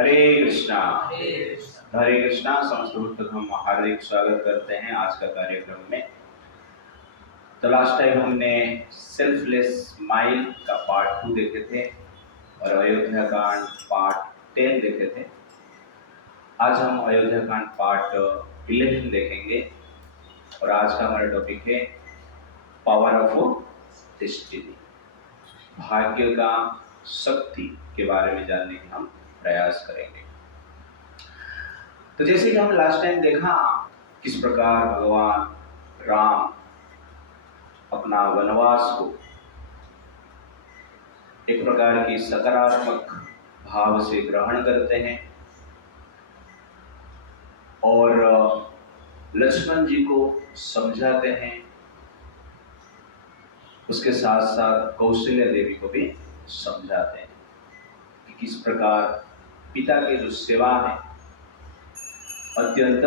हरे कृष्णा। हरे कृष्णा। समस्त भक्त हम हार्दिक स्वागत करते हैं आज का कार्यक्रम में। तो लास्ट टाइम हमने सेल्फलेस माइंड का पार्ट 2 देखे थे और अयोध्या कांड पार्ट 10 देखे थे। आज हम अयोध्या कांड पार्ट 11 देखेंगे और आज का हमारा टॉपिक है पावर ऑफ डेस्टिनी, भाग्य का शक्ति के बारे में जानने की हम प्रयास करेंगे। तो जैसे कि हम लास्ट टाइम देखा किस प्रकार भगवान राम अपना वनवास को एक प्रकार की सकारात्मक भाव से ग्रहण करते हैं और लक्ष्मण जी को समझाते हैं, उसके साथ साथ कौशल्या देवी को भी समझाते हैं कि किस प्रकार पिता की जो सेवा है अत्यंत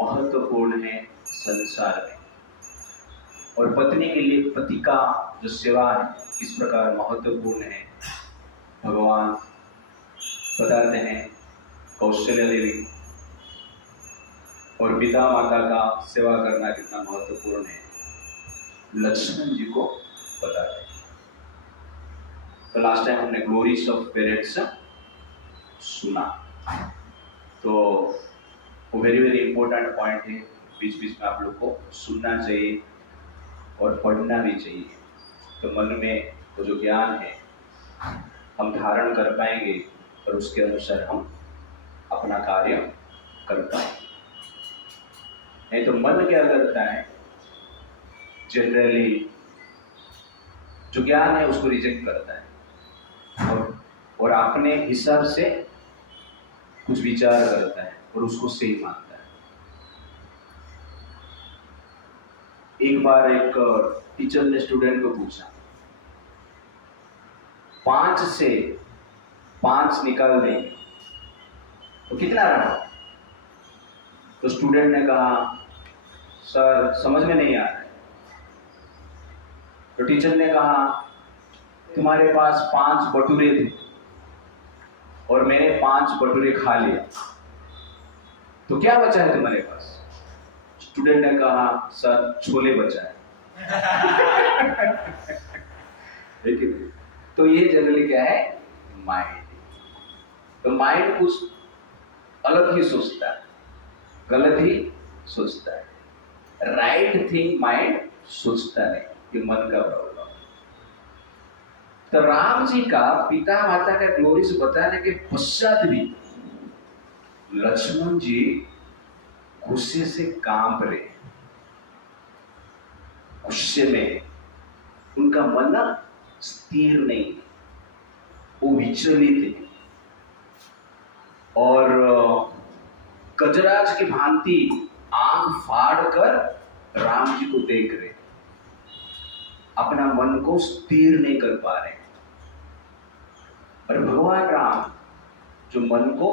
महत्वपूर्ण है संसार में, और पत्नी के लिए पति का जो सेवा है किस प्रकार महत्वपूर्ण है। भगवान बताते हैं कौशल्या देवी और पिता माता का सेवा करना कितना महत्वपूर्ण है, लक्ष्मण जी को बताते हैं। तो लास्ट टाइम हमने ग्लोरीज ऑफ पेरेंट्स सुना, तो वो वेरी वेरी इंपॉर्टेंट पॉइंट है, बीच बीच में आप लोग को सुनना चाहिए और पढ़ना भी चाहिए। तो मन में वो जो ज्ञान है हम धारण कर पाएंगे और उसके अनुसार हम अपना कार्य कर पाएंगे। नहीं तो मन क्या करता है, जनरली जो ज्ञान है उसको रिजेक्ट करता है और अपने हिसाब से कुछ विचार करता है और उसको सही मानता है। एक बार एक टीचर ने स्टूडेंट को पूछा 5 से 5 निकाल देंगे तो कितना रहा? तो स्टूडेंट ने कहा सर समझ में नहीं आ रहा है। तो टीचर ने कहा तुम्हारे पास 5 भटूरे थे और मैंने 5 भटूरे खा लिया, तो क्या बचा है तुम्हारे पास? स्टूडेंट ने कहा सर छोले बचा है। तो ये जनरली क्या है, माइंड। तो माइंड कुछ अलग ही सोचता है, गलत ही सोचता है। राइट थिंग माइंड सोचता है, ये मन का प्रॉब्लम। तो राम जी का पिता माता का ग्लोरीज बताने के पश्चात भी लक्ष्मण जी गुस्से से कांप रहे। गुस्से में उनका मन स्थिर नहीं, वो विचलित है और गजराज की भांति आंख फाड़ कर राम जी को देख रहे, अपना मन को स्थिर नहीं कर पा रहे। और भगवान राम जो मन को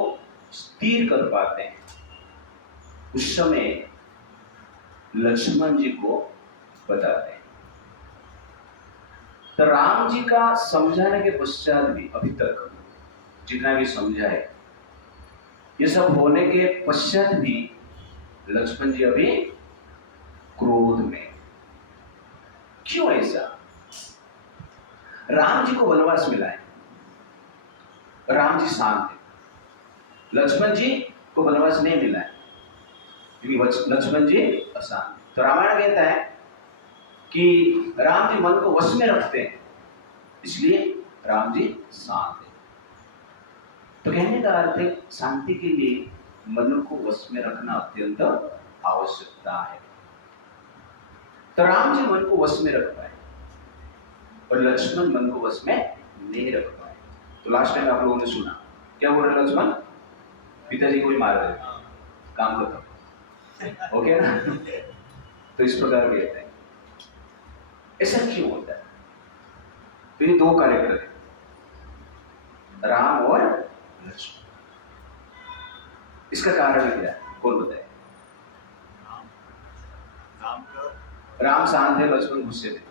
स्थिर कर पाते हैं, उस समय लक्ष्मण जी को बताते हैं। तो राम जी का समझाने के पश्चात भी अभी तक जितना भी समझा है, ये सब होने के पश्चात भी लक्ष्मण जी अभी क्रोध में। क्यों ऐसा? राम जी को वनवास मिला है, राम जी शांत है, लक्ष्मण जी को वनवास नहीं मिला है क्योंकि लक्ष्मण जी अशांत। तो रामायण कहता है कि राम जी मन को वश में रखते हैं, इसलिए राम जी शांत है। तो कहने का अर्थ है शांति के लिए मन को वश में रखना अत्यंत आवश्यकता है। तो राम जी मन को वश में रख पाए और लक्ष्मण मन को वश में नहीं रख पाए। तो लास्ट टाइम आप लोगों ने सुना क्या बोल रहे लक्ष्मण, पिताजी को ही मार रहे, काम खत्म, ओके ना? तो इस प्रकार कहते हैं। ऐसा क्यों होता है? तो ये 2 कैरेक्टर है, राम और लक्ष्मण। इसका कारण क्या है, कौन बताए? राम शांत है, लक्ष्मण गुस्से में।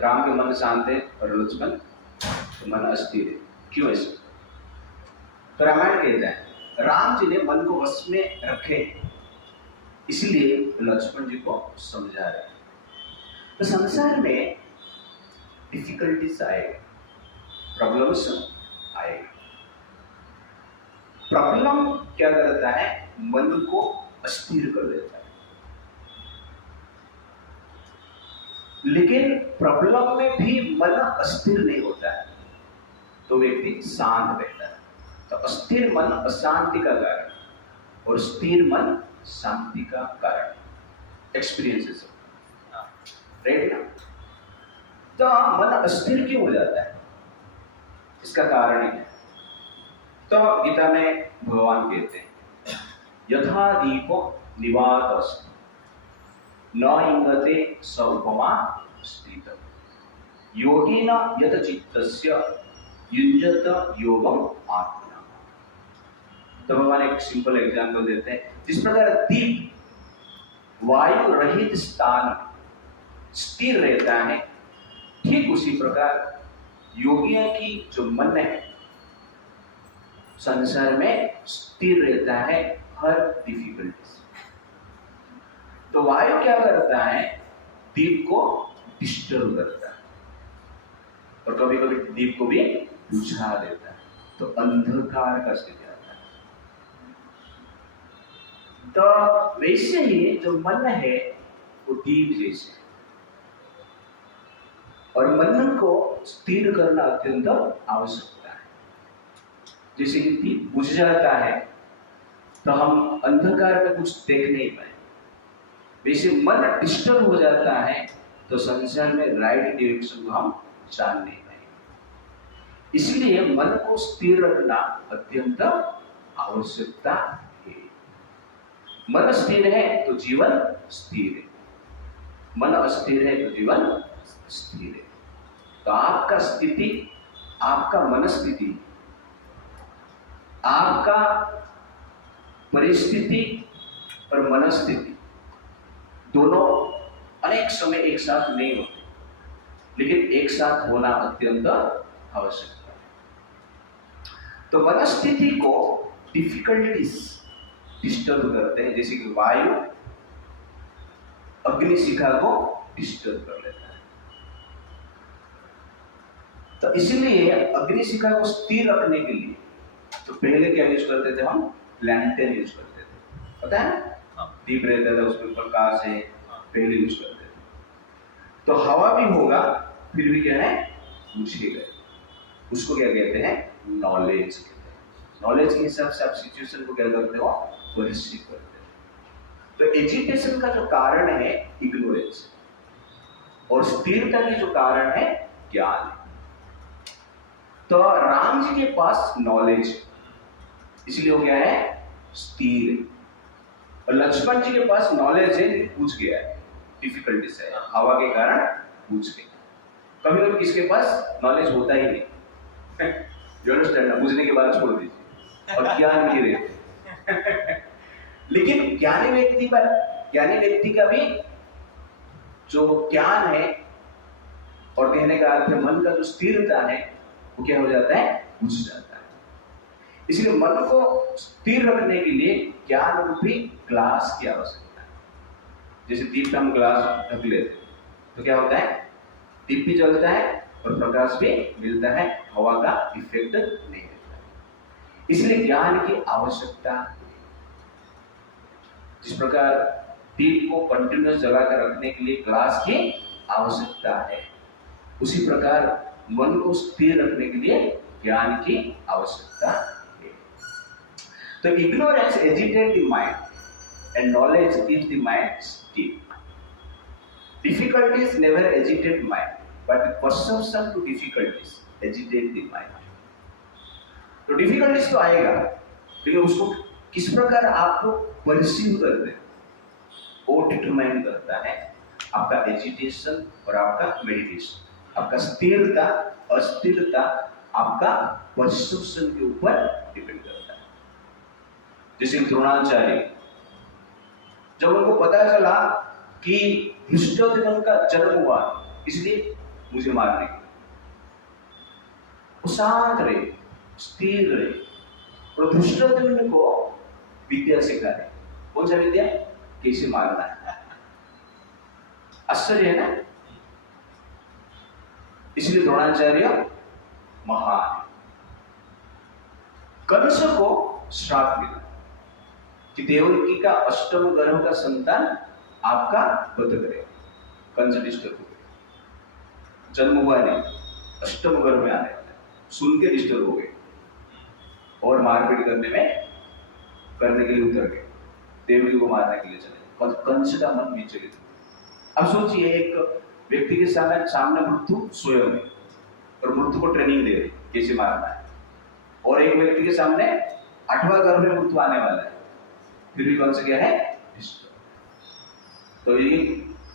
राम के मन शांत है और लक्ष्मण मन अस्थिर है। क्यों ऐसा? तो रामायण कहता है राम जी ने मन को वश में रखे, इसलिए लक्ष्मण जी को समझा रहे। तो संसार में डिफिकल्टीज आएगा, प्रॉब्लम्स आएगा। प्रॉब्लम क्या करता है, मन को अस्थिर कर देता है। लेकिन प्रॉब्लम में भी मन अस्थिर नहीं होता है, तो व्यक्ति शांत रहता है। तो अस्थिर मन अशांति का कारण और स्थिर मन शांति का कारण। एक्सपीरियंसेस राइट ना। तो मन अस्थिर क्यों हो जाता है, इसका कारण है। तो गीता में भगवान कहते हैं यथा दीपो निवातस्ति न इंगते स उपमा स्थितम् योगिन यत चित्तस्य युञ्जत योगम आत्मना। तो भगवान एक सिंपल एग्जांपल देते हैं, जिस प्रकार दीप वायु रहित स्थान स्थिर रहता है, ठीक उसी प्रकार योगियों की जो मन है संसार में स्थिर रहता है हर डिफिकल्टी से। तो वायु क्या करता है, दीप को डिस्टर्ब करता है और कभी कभी दीप को भी बुझा देता है, तो अंधकार का स्थिति आता है। तो वैसे ही जो मन है वो दीप जैसे, और मन को स्थिर करना अत्यंत आवश्यकता है। जैसे कि दीप बुझ जाता है तो हम अंधकार में कुछ देख नहीं पाए, वैसे मन डिस्टर्ब हो जाता है तो संसार में राइट डायरेक्शन को हम जान नहीं पाएंगे। इसलिए मन को स्थिर रखना अत्यंत आवश्यकता है। मन स्थिर है तो जीवन स्थिर है, मन अस्थिर है तो जीवन स्थिर है। तो आपका स्थिति, आपका मनस्थिति, आपका परिस्थिति और मनस्थिति दोनों अनेक समय एक साथ नहीं होते, लेकिन एक साथ होना अत्यंत आवश्यक है। तो मनस्थिति को डिफिकल्टीज डिस्टर्ब करते हैं, जैसे कि वायु अग्निशिखा को डिस्टर्ब कर लेता है। तो इसलिए अग्निशिखा को स्थिर रखने के लिए तो पहले क्या यूज करते थे, हम लैंटर्न यूज करते थे, पता है ना, दीप रहता था उसमें प्रकाश है, पहले यूज करते थे। तो हवा भी होगा फिर भी क्या है, बुझेगा। उसको क्या कहते हैं, नॉलेज कहते हैं। नॉलेज के हिसाब से आप सिचुएशन को क्या करते हो, परिसीव करते हो। तो एजिटेशन का जो कारण है इग्नोरेंस, और स्थिरता की जो कारण है ज्ञान। तो राम जी के पास नॉलेज, इसलिए वो क्या है, स्थिर। और लक्ष्मण जी के पास नॉलेज है, पूछ गया है, डिफिकल्टी से हवा के कारण पूछ गया। कभी कभी किसके पास नॉलेज होता ही नहीं, यू अंडरस्टैंड ना, पूछने के बाद छोड़ दीजिए और ज्ञान की रहते। लेकिन ज्ञानी व्यक्ति का भी जो ज्ञान है और कहने का अर्थ मन का जो स्थिरता है वो क्या हो जाता है, बुझ जाता है। इसलिए मन को स्थिर रखने के लिए ज्ञान रूपी ग्लास की आवश्यकता है। जैसे दीप हम ग्लास ढक लेते तो क्या होता है, दीप भी जलता है और प्रकाश भी मिलता है, हवा का इफेक्ट नहीं रहता। इसलिए ज्ञान की आवश्यकता है। जिस प्रकार दीप को कंटिन्यूस जलाकर रखने के लिए ग्लास की आवश्यकता है, उसी प्रकार मन को स्थिर रखने के लिए ज्ञान की आवश्यकता है। तो ignorance agitate the mind and knowledge keeps the mind still. Difficulties never agitate mind, but perception to difficulties agitate the mind. तो difficulties तो आएगा, लेकिन उसको किस प्रकार आपको परसीव करते हैं वो डिटरमाइन करता है आपका एजिटेशन और आपका मेडिटेशन। आपका स्थिरता अस्थिरता आपका परसेप्शन के ऊपर डिपेंड करता है। जैसे द्रोणाचार्य, जब उनको पता चला कि धृष्टद्युम्न का जन्म हुआ इसलिए मुझे मारने के, वो शांत रहे, स्थिर रहे, और धृष्टद्युम्न को विद्या सिखा रहे। कौन सा विद्या? कैसे मारना है। आश्चर्य है ना। इसलिए द्रोणाचार्य महान। कंस को श्राप मिला कि देवकी का अष्टम गर्भ का संतान आपका वध करेगा। कंस डिस्टर्ब हो गए, जन्म हुआ नहीं, अष्टम गर्भ में आने वाला, सुन के डिस्टर्ब हो गए और मारपीट करने के लिए उतर गए, देवकी को मारने के लिए चले। कंस का मन विचलित। अब सोचिए, एक व्यक्ति के सामने मृत्यु स्वयं है और मृत्यु को ट्रेनिंग दे रही कैसे मारना है, और एक व्यक्ति के सामने 8वां गर्भ में मृत्यु आने वाला है, फिर भी कंस क्या है? तो ये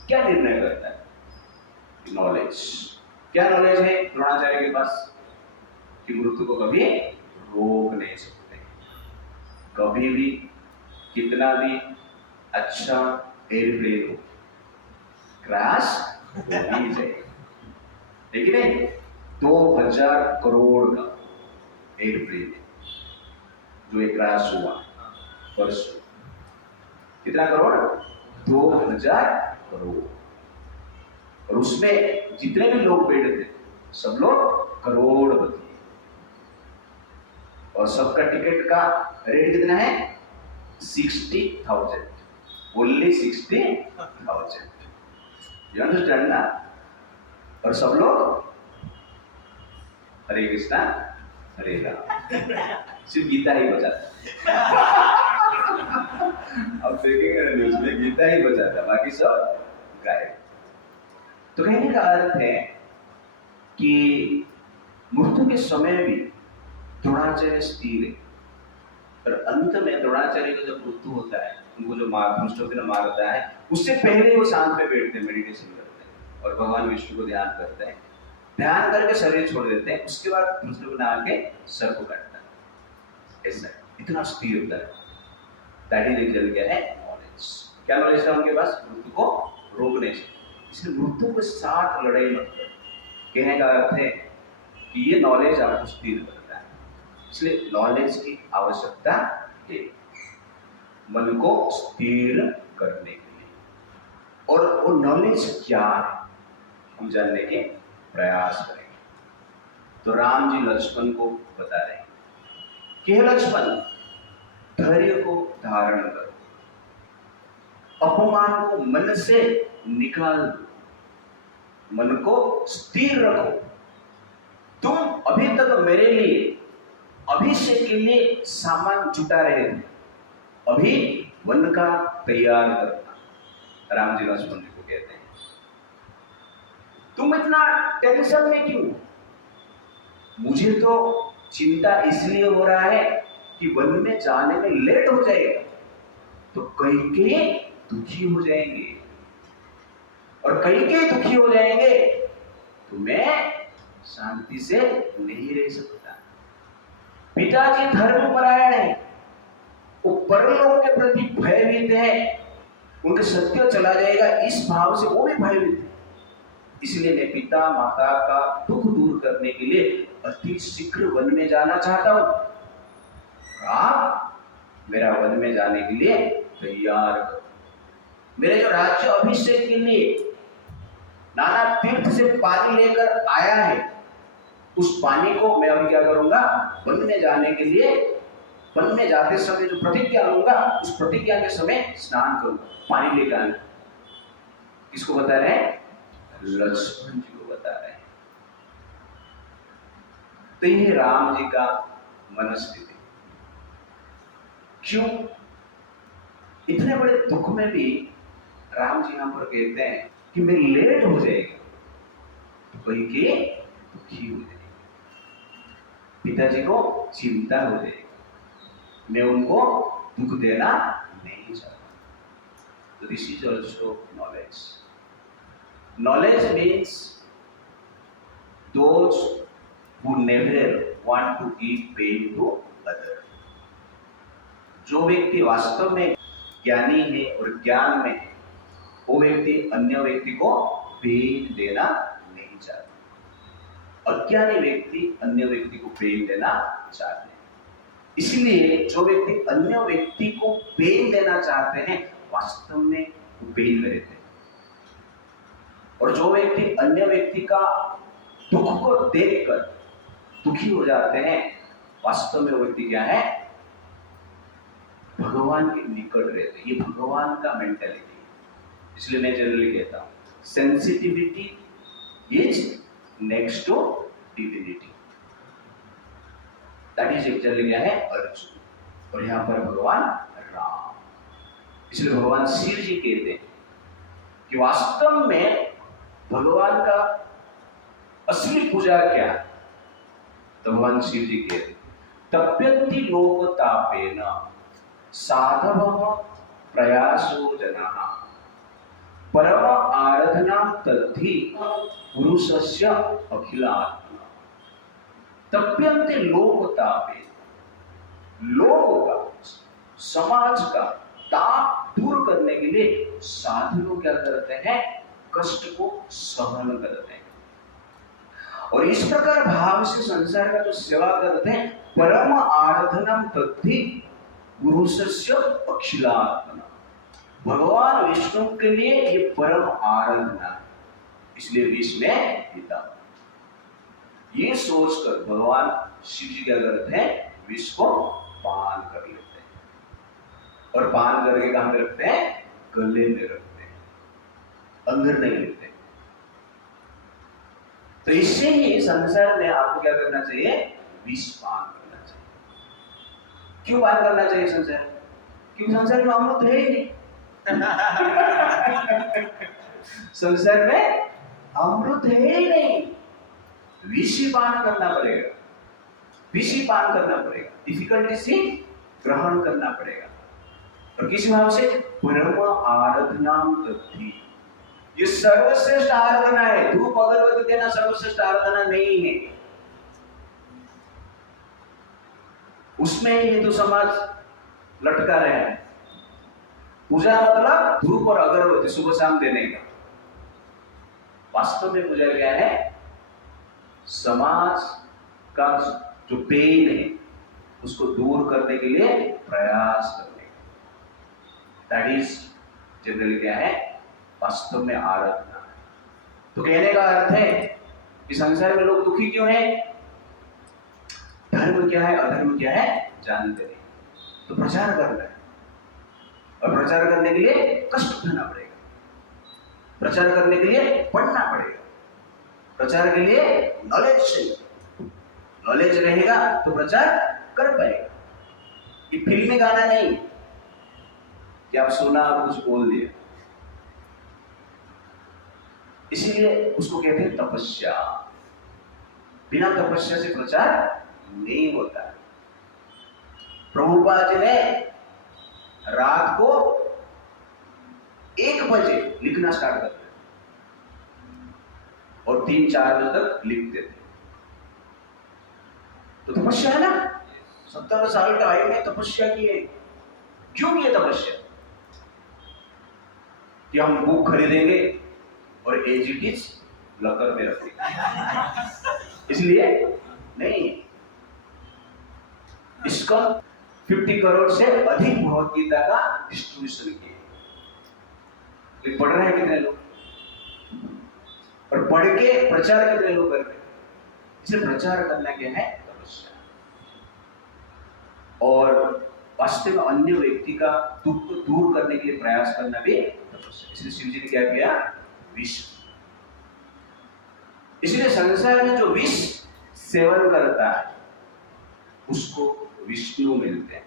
क्या निर्णय करता है? नॉलेज। क्या नॉलेज है द्रोणाचार्य के पास? कि मृत्यु को कभी रोक नहीं सकते, कभी भी कितना भी अच्छा एयरप्लेन हो क्रैश हो ही जाएगा, है कि नहीं? 2000 करोड़ का एयरप्लेन जो एक क्रैश हुआ परसों, कितना करोड़? 2000 करोड़। और उसमें जितने भी लोग बैठे थे सब लोग करोड़पति, और सबका टिकट का रेट कितना है? 60,000, ओनली 60,000। यू अंडरस्टैंड ना? और सब लोग हरे कृष्णा हरे राम, सिर्फ गीता ही बचाता। अब देखेंगे न्यूज में गीता ही बचाता, बाकी सब गायब। तो कहने का अर्थ है कि मृत्यु के समय भी द्रोणाचार्य स्थिर है, और अंत में द्रोणाचार्य का जब मृत्यु होता है, उनको जो धृष्टद्युम्न मारता है, उससे पहले वो शांत पे बैठते हैं, मेडिटेशन करते हैं और भगवान विष्णु को ध्यान करते हैं। ध्यान करके शरीर छोड़ देते हैं, उसके बाद धृष्टद्युम्न आके सर को काटता है। ऐसा इतना स्थिर होता है। दैट इज रिजल्ट क्या है? नॉलेज। क्या नॉलेज था उनके पास? मृत्यु को रोक नहीं सकते, इसलिए मृत्यु के साथ लड़ाई मत करो। कहने का अर्थ है कि ये नॉलेज आपको स्थिर करता है, इसलिए नॉलेज की आवश्यकता है मन को स्थिर करने के लिए। और वो नॉलेज क्या है हम जानने के प्रयास करेंगे। तो राम जी लक्ष्मण को बता रहे हैं कि हे लक्ष्मण, धैर्य को धारण करो, अपमान को मन से निकाल दो, मन को स्थिर रखो। तुम अभी तक मेरे लिए अभिषेक के लिए सामान जुटा रहे थे, अभी वन का तैयार करना। राम जी लक्ष्मण जी को कहते हैं, तुम इतना टेंशन में क्यों? मुझे तो चिंता इसलिए हो रहा है कि वन में जाने में लेट हो जाएगा तो कैकेयी दुखी हो जाएंगे, और कैकेयी दुखी हो जाएंगे तो मैं शांति से नहीं रह सकता। पिताजी धर्मपरायण है, वो परलोक के प्रति भयभीत है, उनके सत्य चला जाएगा इस भाव से वो भी भयभीत है। इसलिए मैं पिता माता का दुख दूर करने के लिए अति शीघ्र वन में जाना चाहता हूं। आप मेरा वन में जाने के लिए तैयार करो। मेरे जो राज्य अभिषेक के लिए नाना तीर्थ से पानी लेकर आया है, उस पानी को मैं अभी क्या करूंगा? वन में जाने के लिए, वन में जाते समय जो प्रतिज्ञा लूंगा, उस प्रतिज्ञा के समय स्नान करूंगा, पानी लेकर आना। किसको बता रहे हैं? लक्ष्मण जी को बता रहे हैं। तो ये राम जी का मनस्थिति। क्यों इतने बड़े दुख में भी राम जी यहां पर कहते हैं कि मैं लेट हो जाएगा तो कैकेयी दुखी हो जाएगी, पिताजी को चिंता हो जाएगी, मैं उनको दुख देना नहीं चाहता। तो this is also knowledge. Knowledge means those who never want to give pain to others. जो व्यक्ति वास्तव में ज्ञानी है और ज्ञान में है, वो व्यक्ति अन्य व्यक्ति को पेन देना नहीं चाहता। अज्ञानी व्यक्ति अन्य व्यक्ति को पेन देना चाहते हैं। इसलिए जो व्यक्ति अन्य व्यक्ति को पेन देना चाहते हैं वास्तव में वो पेन में रहते हैं, और जो व्यक्ति अन्य व्यक्ति का दुख को देखकर दुखी हो जाते हैं वास्तव में वो व्यक्ति क्या है, भगवान के निकट रहते हैं। ये भगवान का मेंटालिटी है। इसलिए मैं जनरली कहता हूं sensitivity is next to divinity. That is actually क्या है, अर्जुन, और यहां पर भगवान राम। इसलिए भगवान शिव जी कहते हैं कि वास्तव में भगवान का असली पूजा क्या है। तो भगवान शिव जी कहते तप्यन्ति लोकतापेन साधवः प्रयासो जनाः परम आराधना तद्धि पुरुषस्य अखिलात्मा। तप्यन्ति लोकतापेन, लोक का, समाज का ताप दूर करने के लिए साधु लोग क्या करते हैं, कष्ट को सहन करते हैं, और इस प्रकार भाव से संसार का जो सेवा करते हैं परम आराधना तद्धि पुरुषस्य अखिलात्मा। भगवान विष्णु के लिए ये परम आराधना है, इसलिए विष में पिता। ये सोचकर भगवान शिव जी क्या करते हैं, विष को पान कर लेते हैं, और पान करके कहां पे रखते हैं, गले में रखते हैं, अंदर नहीं लेते। तो इससे ही संसार में आपको क्या करना चाहिए, विष पान करना चाहिए। क्यों पान करना चाहिए संसार, क्योंकि संसार में अमृत है ही नहीं। संसार में अमृत है ही नहीं, विष पान करना पड़ेगा, विष पान करना पड़ेगा, डिफिकल्टी से ग्रहण करना पड़ेगा। और किस भाव से, परम आराधना तद्धि। ये सर्वश्रेष्ठ आराधना है, धूप अगरबत्ती देना सर्वश्रेष्ठ आराधना नहीं है। उसमें हिंदू समाज लटका रहे हैं। पूजा मतलब धूप और अगरबत्ती सुबह शाम देने का। वास्तव में पूजा क्या है, समाज का जो पेन है उसको दूर करने के लिए प्रयास करने का। दैट इज जनरली क्या है, वास्तव में आराधना। तो कहने का अर्थ है कि संसार में लोग दुखी क्यों हैं, धर्म क्या है अधर्म क्या है जानते नहीं, तो प्रचार करना है, और प्रचार करने के लिए कष्ट उठाना पड़ेगा, प्रचार करने के लिए पढ़ना पड़ेगा, प्रचार के लिए नॉलेज चाहिए। नॉलेज रहेगा तो प्रचार कर पाएगा। ये फिल्मी गाना नहीं कि आप सुना और कुछ बोल दिया, इसीलिए उसको कहते हैं तपस्या। बिना तपस्या से प्रचार नहीं होता है। प्रभुपाद जी ने रात को 1 बजे लिखना स्टार्ट करते और 3-4 बजे तक लिखते थे। तो तपस्या है ना, 70 साल का आयु में तपस्या की है। क्यों की है तपस्या, कि हम बुक खरीदेंगे और एज इट इज लॉकर में रखेंगे, इसलिए नहीं। इसका 50 करोड़ से अधिक भगवत गीता का डिस्ट्रीब्यूशन किए। पढ़ रहे हैं कितने लोग, और पढ़ के प्रचार कितने लोग कर रहे हैं। इसे प्रचार करना क्या है, तपस्या। और वास्तव में अन्य व्यक्ति का दुख को दूर करने के लिए प्रयास करना भी तपस्या। इसलिए शिव जी ने क्या किया, विष। इसलिए संसार में जो विष सेवन करता है उसको विष्णु मिलते हैं,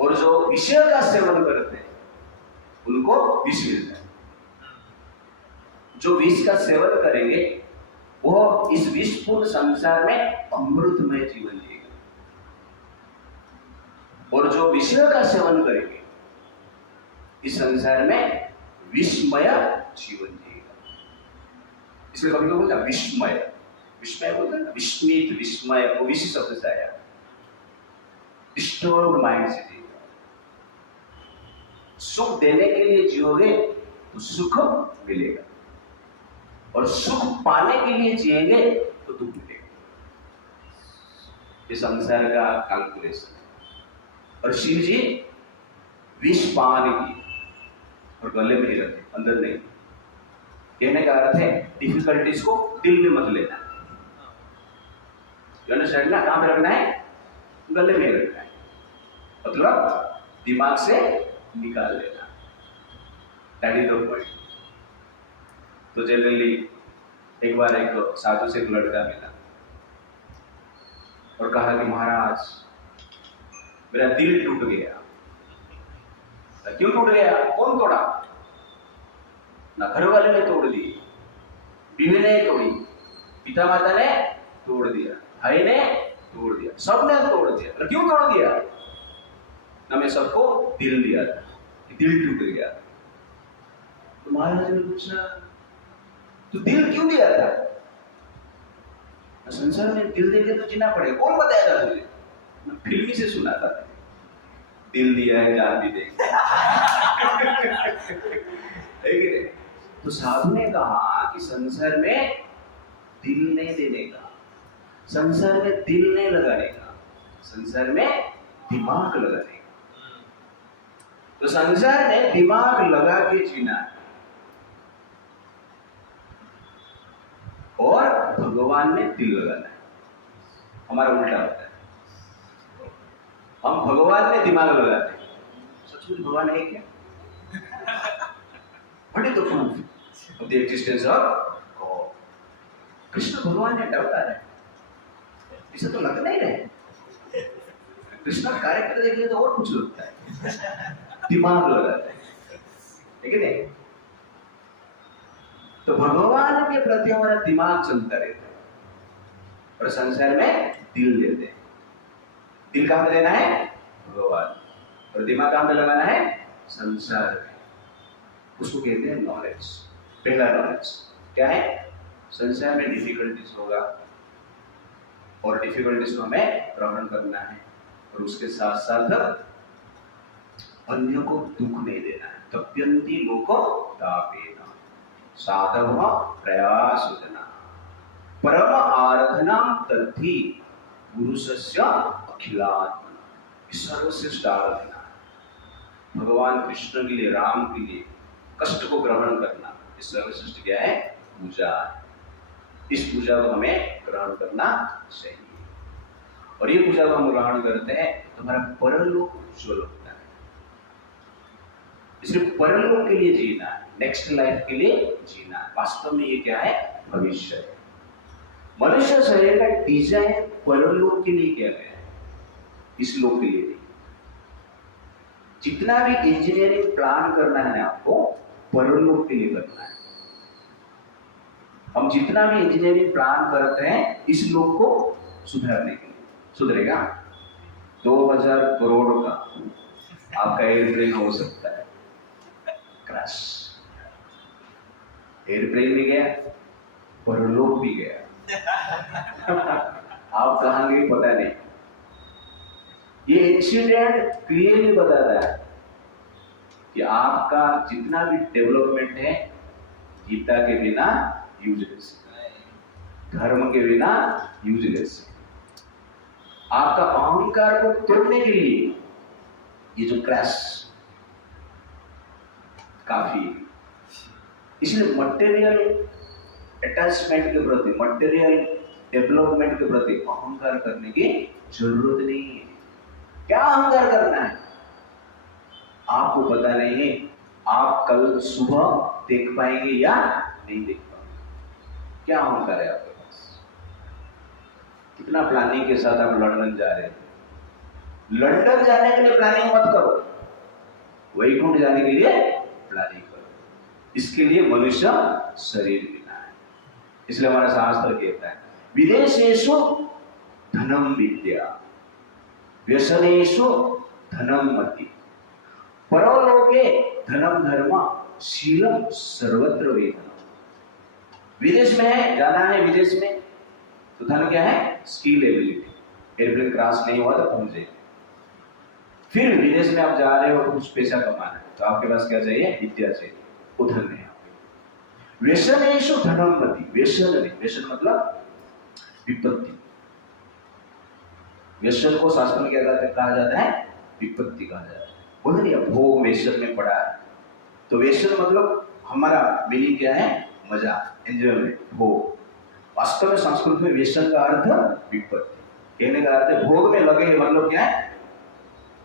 और जो विषय का सेवन करते हैं उनको विष मिलता है। जो विष का सेवन करेंगे वो इस विषपूर्ण संसार में अमृतमय जीवन जिएगा, और जो विषय का सेवन करेंगे इस संसार में विषमय जीवन जिएगा। इसलिए कभी कभी बोलता विषमय, विस्मय बोलते हैं, विस्मित विस्मय, वो विषय शब्द से आया। डिस्टर्ब माइंड से जिएगा। सुख देने के लिए जियोगे तो सुख मिलेगा, और सुख पाने के लिए जिएंगे तो दुख मिलेगा। ये संसार का कैलकुलेशन। और शिव जी विष पान की और गले में ही रखे, अंदर नहीं। कहने का अर्थ है डिफिकल्टीज को दिल में मत लेना, ना कहां पे रखना है, गले में रखना है, मतलब दिमाग से निकाल लेना, दैट इज द पॉइंट। तो जनरली एक बार एक साधु से एक लड़का मिला और कहा कि महाराज मेरा दिल टूट गया। क्यों टूट गया? कौन तोड़ा? ना घर वाले ने तोड़ दी, बीवी ने तोड़ी, पिता माता ने तोड़ दिया, भाई ने तोड़ दिया, सबने तोड़ दिया। क्यों तोड़ दिया? ना मैं सबको दिल दिया था, दिल टूट गया। तो महाराज ने पूछा तो दिल क्यों दिया था? संसार में दिल देके तो जीना पड़ेगा, कौन बताएगा तुझे? मैं फिल्मी से सुना था, दिल दिया है जान भी देगा। तो साधु ने कहा कि संसार में दिल नहीं देने का, संसार में दिल नहीं लगाने का, संसार में दिमाग लगाने का। तो संसार में दिमाग लगा के जीना है और भगवान ने दिल लगाना है। हमारा उल्टा होता है, हम भगवान में दिमाग लगाते हैं। सचमुच भगवान है क्या? What is the proof of the existence of God? Krishna भगवान है, डरता है, इसे तो लगता ही नहीं। कृष्ण का कैरेक्टर देखिए तो और कुछ लगता है, दिमाग लगाता है कि नहीं? तो भगवान के प्रति हमारा दिमाग चलता रहता है और संसार में दिल देते हैं। दिल कहां पे देना है? भगवान। और दिमाग कहां पे लगाना है? संसार में। उसको कहते हैं नॉलेज। पहला नॉलेज क्या है? संसार में डिफिकल्टीज होगा और डिफिकल्टीज को हमें ग्रहण करना है और उसके साथ साथ अन्य को दुख नहीं देना है। तप्यन्ति लोको तापेन साधव प्रयास योजना परम आराधना तद्धि गुरुसस्य अखिलात्मना। सर्वश्रेष्ठ आराधना भगवान कृष्ण के लिए, राम के लिए कष्ट को ग्रहण करना, इस सर्वश्रेष्ठ क्या है? पूजा। इस पूजा को हमें ग्रहण करना चाहिए और ये पूजा को हम ग्रहण करते हैं तो हमारा परलोक उज्ज्वल होता है। इसलिए परलोक के लिए जीना है, नेक्स्ट लाइफ के लिए जीना है। वास्तव में ये क्या है? भविष्य है। मनुष्य शरीर का डिजाइन परलोक के लिए किया गया है, इस लोक के लिए नहीं। जितना भी इंजीनियरिंग प्लान करना है आपको, परलोक के लिए करना है। हम जितना भी इंजीनियरिंग प्लान करते हैं इस लोक को सुधारने के लिए। सुधरेगा? 2000 करोड़ का आपका एयरप्लेन हो सकता है क्रैश। एयरप्लेन भी गया, परलोक भी गया। आप कहां गए पता नहीं। ये इंसिडेंट क्लियरली बताता है कि आपका जितना भी डेवलपमेंट है गीता के बिना यूजलेस, धर्म के बिना यूजलेस। आपका अहंकार को तोड़ने के लिए ये जो क्रैश काफी। इसलिए मटेरियल अटैचमेंट के प्रति, मटेरियल डेवलपमेंट के प्रति अहंकार करने की जरूरत नहीं है। क्या अहंकार करना है? आपको पता नहीं है आप कल सुबह देख पाएंगे या नहीं देख पाएंगे। क्या अहंकार है आपके पास? कितना प्लानिंग के साथ आप लंदन जा रहे हैं। लंदन जाने के लिए प्लानिंग मत करो, वैकुंठ जाने के लिए प्लानिंग करो। इसके लिए मनुष्य शरीर लेना है। इसलिए हमारा शास्त्र कहता है विदेशेषु धनम विद्या व्यसनेषु धनम मति परलोके धनम धर्म शीलम सर्वत्र वेदनम। विदेश में है, जाना है विदेश में, तो धन क्या है? Skill ability. एयरप्लेन क्रॉस नहीं हुआ तो पहुंचे। फिर विदेश में आप जा रहे हो कुछ पैसा कमाना है तो आपके पास क्या चाहिए? विद्या चाहिए। वो धन है। व्यसनेषु धनम मति। व्यसन नहीं, व्यसन मतलब विपत्ति। व्यसन को शास्त्र में क्या कहा जाता है? विपत्ति कहा जाता है। बोल रही भोग व्यसन में पड़ा है। तो व्यसन मतलब हमारा मीनिंग क्या है? मजा, एंजॉयमेंट, भोग। वास्तव में संस्कृत में व्यसन का अर्थ विपत्ति, कहने का अर्थ है भोग में लगे हैं, मतलब क्या है?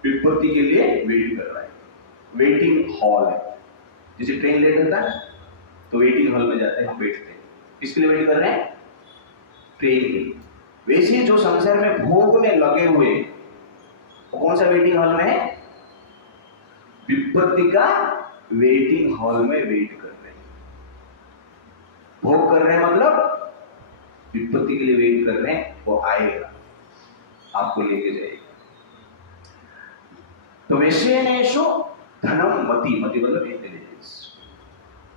विपत्ति के लिए वेट कर रहा है। वेटिंग हॉल है, जैसे ट्रेन लेट होता है तो वेटिंग हॉल में जाते हैं, हम बैठते हैं। किसके लिए वेट कर रहे हैं? ट्रेन के लिए। वैसे जो संसार में भोग में लगे हुए, वो कौन सा वेटिंग हॉल में है? विपत्ति का वेटिंग हॉल में वेट कर रहे हैं। भोग कर रहे हैं मतलब विपत्ति के लिए वेट कर रहे हैं, वो आएगा, आपको लेके जाएगा। तो वैश्यनेषु धनम मति, मति मतलब इंटेलिजेंस।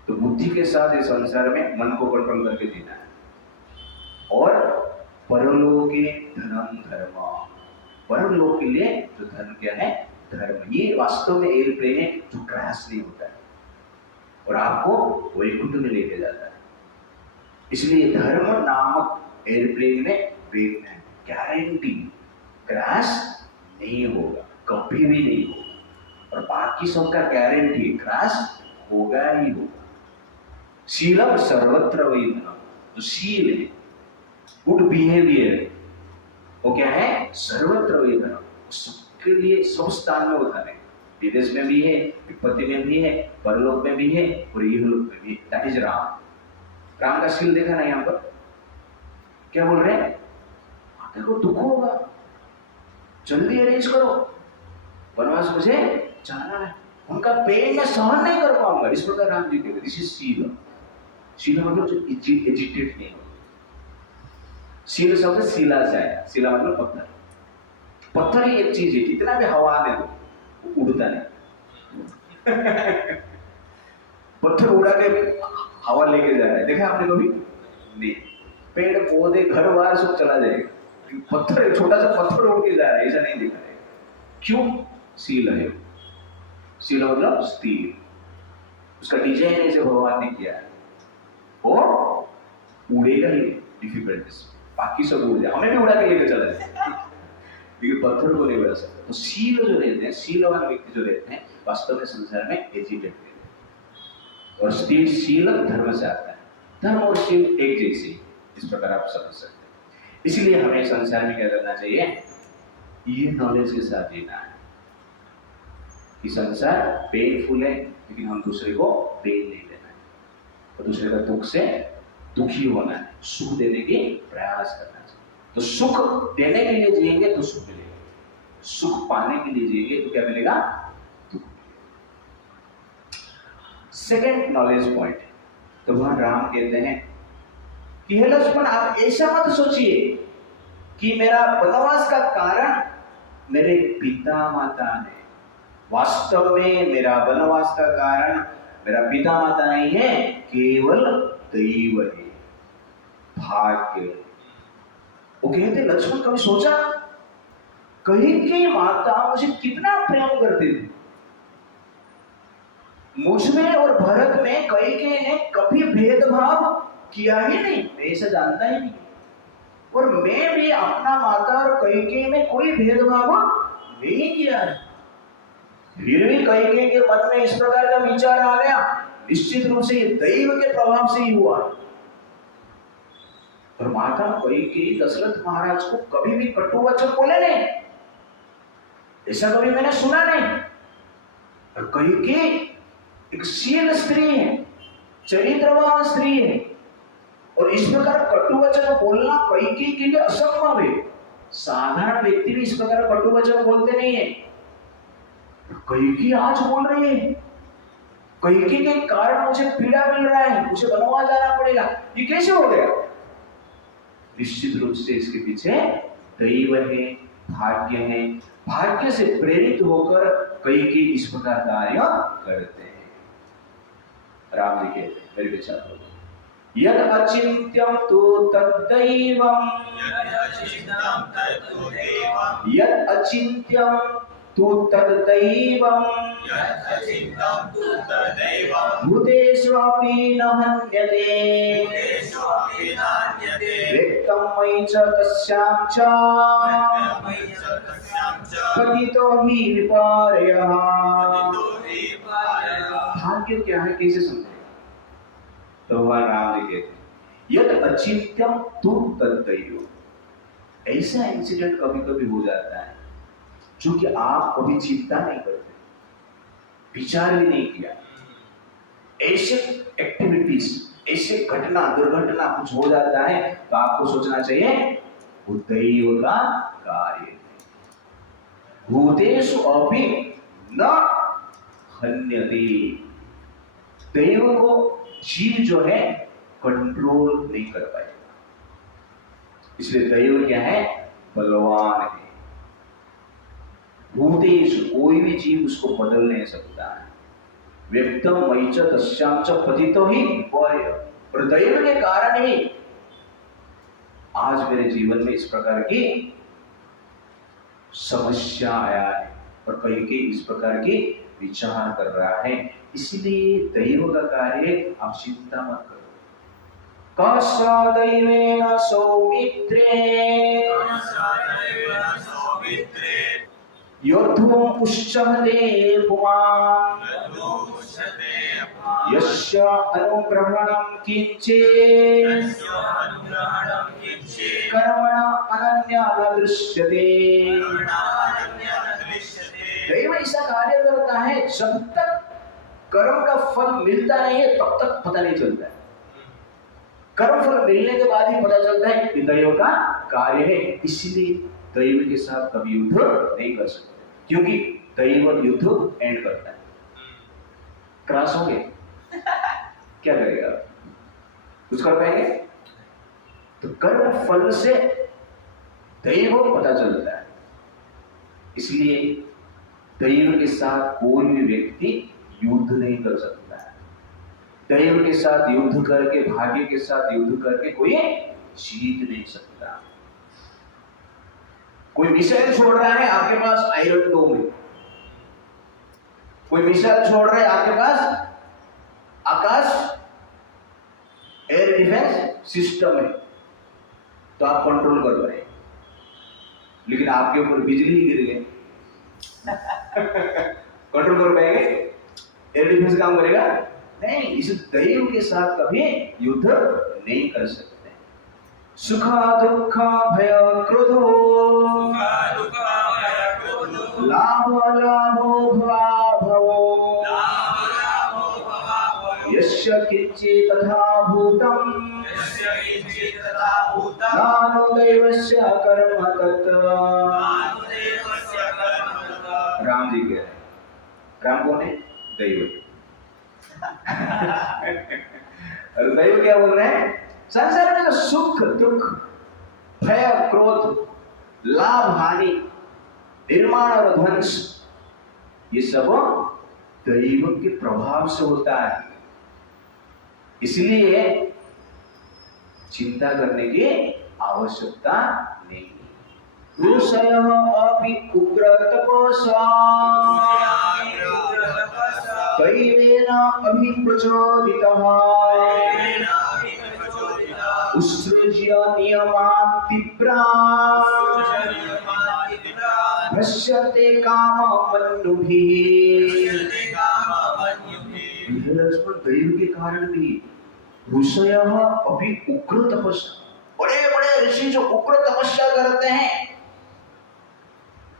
तो बुद्धि के साथ इस संसार में मन को कंट्रोल करके जीना है। और परलोके धनम धर्म, परलोक के लिए जो धर्म क्या है? धर्म। ये वास्तव में एयरप्लेन है जो क्रैश नहीं होता है और आपको वैकुंठ में लेके जाता है। इसलिए धर्म नामक एयरप्लेन में बैठना है, गारंटी क्रैश नहीं होगा, कभी भी नहीं होगा। और बाकी सबका गारंटी क्रैश होगा ही होगा। शीलम सर्वत्र वही धर्म, जो शील है, गुड बिहेवियर, वो क्या है? सर्वत्र वही धर्म, सबके लिए सब स्थान में होता है। विदेश में भी है, विपत्ति में भी है, परलोक में भी है और इहलोक में भी है। That is Ram. राम का शील देखा ना यहाँ पर? क्या बोल रहे हैं? माता को दुख होगा, जल्दी अरेंज करो, वनवास मुझे जाना है, उनका पेन मैं सहन नहीं कर पाऊंगा। इस प्रकार राम जी कहते, दिस इज शील। शील मतलब जो एजिटेट नहीं हो। शील शब्द शिला से आया, शिला मतलब पत्थर। पत्थर ही एक चीज है, कितना भी हवा दे दो उड़ता नहीं। पत्थर उड़ा के हवा लेके जा रहा है, देखा आपने कभी? नहीं। पेड़ पौधे घर बार सब चला जाएगा, पत्थर, छोटा सा पत्थर उड़ के जा रहा है, ऐसा नहीं देखा है। क्यों? शील है। शील मतलब स्थिर, उसका डिजाइन ऐसे भगवान ने किया है, और उड़ेगा ही डिफिकल्टीज, बाकी सब उड़ जाए, हमें भी उड़ा के लेकर चला जाए, लेकिन पत्थर को नहीं उड़ा सकता। तो शील जो रहते हैं, शीलवान व्यक्ति जो रहते हैं, वास्तव में संसार में एजिटेट रहते हैं। और स्थिर शील धर्म से आता है। धर्म और शील एक जैसे, इस प्रकार आप समझ सकते हैं। इसलिए हमें संसार में क्या करना चाहिए? ये नॉलेज के साथ जीना है कि संसार पेनफुल है, लेकिन हम दूसरे को पेन नहीं देना है, और दूसरे का दुख से दुखी होना है, सुख देने की प्रयास करना चाहिए। तो सुख देने के लिए जिएंगे तो सुख मिलेगा, सुख पाने के लिए जिएंगे तो क्या मिलेगा? दुख मिलेगा। सेकेंड नॉलेज पॉइंट, तो वहां राम कहते हैं कि हे लक्ष्मण, आप ऐसा मत सोचिए कि मेरा वनवास का कारण मेरे पिता माता ने। वास्तव में मेरा वनवास का कारण मेरा पिता माता नहीं है, केवल दैव है, भाग्य। वो कहते लक्ष्मण, कभी सोचा कैकेयी माता मुझे कितना प्रेम करती थी? मुझमें और भरत में कैकेयी ने कभी भेदभाव किया ही नहीं, मैं ऐसा जानता ही नहीं। और मैं भी अपना माता और कैकेयी में कोई भेदभाव नहीं किया है। फिर भी कैकेयी के मन में इस प्रकार का विचार आ गया, निश्चित रूप से ये दैव के प्रभाव से ही हुआ। और माता कैकेयी दशरथ महाराज को कभी भी कटु वचन बोले नहीं, ऐसा कभी मैंने सुना नहीं। और कैकेयी एक शील स्त्री है, चरित्रवान स्त्री है, और इस प्रकार कटु वचन बोलना कैकेयी के लिए असंभव है। साधारण व्यक्ति भी इस प्रकार कटु वचन बोलते नहीं है। कैकेयी आज बोल रही है, कैकेयी के कारण मुझे पीड़ा मिल रहा है, मुझे वनवास जाना पड़ेगा, ये कैसे हो गया? निश्चित रूप से इसके पीछे दैव है, भाग्य है। भाग्य से प्रेरित होकर कैकेयी इस प्रकार कार्य करते हैं। राम जी कहते हैं, मेरे विचार करो, यद अचिंत्यम तु तद्दैवम, यद अचिंत्यम तु तद्दैवम, भूतेष्वपि न हन्यते, व्यक्तं मयि च तस्यां च पतितो हि विपर्ययः। भाग्य क्या है, कैसे समझे? तो भगवान राम जी कहते यद अचिंत्यम तुम तद्दैव। ऐसा इंसिडेंट कभी कभी हो जाता है जो कि आप कभी चिंता नहीं करते, विचार भी नहीं किया। ऐसे एक्टिविटीज, ऐसे घटना दुर्घटना कुछ हो जाता है तो आपको सोचना चाहिए वो दैव का कार्य है। भूतेषु अपि न हन्यते। दैव को जीव जो है कंट्रोल नहीं कर पाएगा, इसलिए दैव क्या है, बलवान है। भूतेषु, कोई भी जीव उसको बदल नहीं सकता है। व्यक्तम मयि च तस्यां च पतितो हि विपर्ययः। और दैव के कारण ही आज मेरे जीवन में इस प्रकार की समस्या आया है और कहीं के इस प्रकार की विचार कर रहा है। इसलिए दैव का कार्य आप चिंता मत करो। कस्य दैवेन सौमित्रे योद्धुम् उच्यते पुमान् यस्य अनुग्रहणं किंचित् कर्मण अनन्या न दृश्यते। दैव ऐसा कार्य करता है जब तक कर्म का फल मिलता नहीं है तब तक पता नहीं चलता है। कर्म फल मिलने के बाद ही पता चलता है कि दैव का कार्य है। इसलिए दैव के साथ कभी युद्ध नहीं कर सकते, क्योंकि दैव युद्ध एंड करता है। क्रॉस हो गए क्या करेगा, कुछ कर पाएंगे? तो कर्म फल से दैव पता चलता है। इसलिए दैव के साथ कोई भी व्यक्ति युद्ध नहीं कर सकता है। दैव के साथ युद्ध करके, भाग्य के साथ युद्ध करके कोई जीत नहीं सकता। कोई मिसाइल छोड़ रहा है आपके पास आयरन डोम है, कोई मिसाइल छोड़ रहा है आपके पास आकाश एयर डिफेंस सिस्टम है, तो आप कंट्रोल कर रहे हैं, लेकिन आपके ऊपर बिजली ही गिर गई कंट्रोल कर पाएंगे? एयर डिफेंस काम करेगा नहीं। इस दैव के साथ कभी युद्ध नहीं कर सकते। सुख दुख भय क्रोधो लाभ लाभो भवाभवो यस्य किंचित् तथा भूतं नानु दैवस्य कर्म तत्। राम जी कह रहे हैं, राम कौन है? दैव। और दैव क्या बोल रहे हैं? संसार में जो सुख दुख भय क्रोध लाभ हानि निर्माण और ध्वंस ये सब दैव के प्रभाव से होता है। इसलिए चिंता करने की आवश्यकता नहीं। ऋषयः अपि उग्र तपसा दैवेन अभिप्रचोदितः उत्सृज्य नियमान् तीव्रान् भ्रश्यते काममन्युभिः। लक्ष्मण दैव के कारण भी ऋषयः अपि उग्र तपस्या, बड़े बड़े ऋषि जो उग्र तपस्या करते हैं,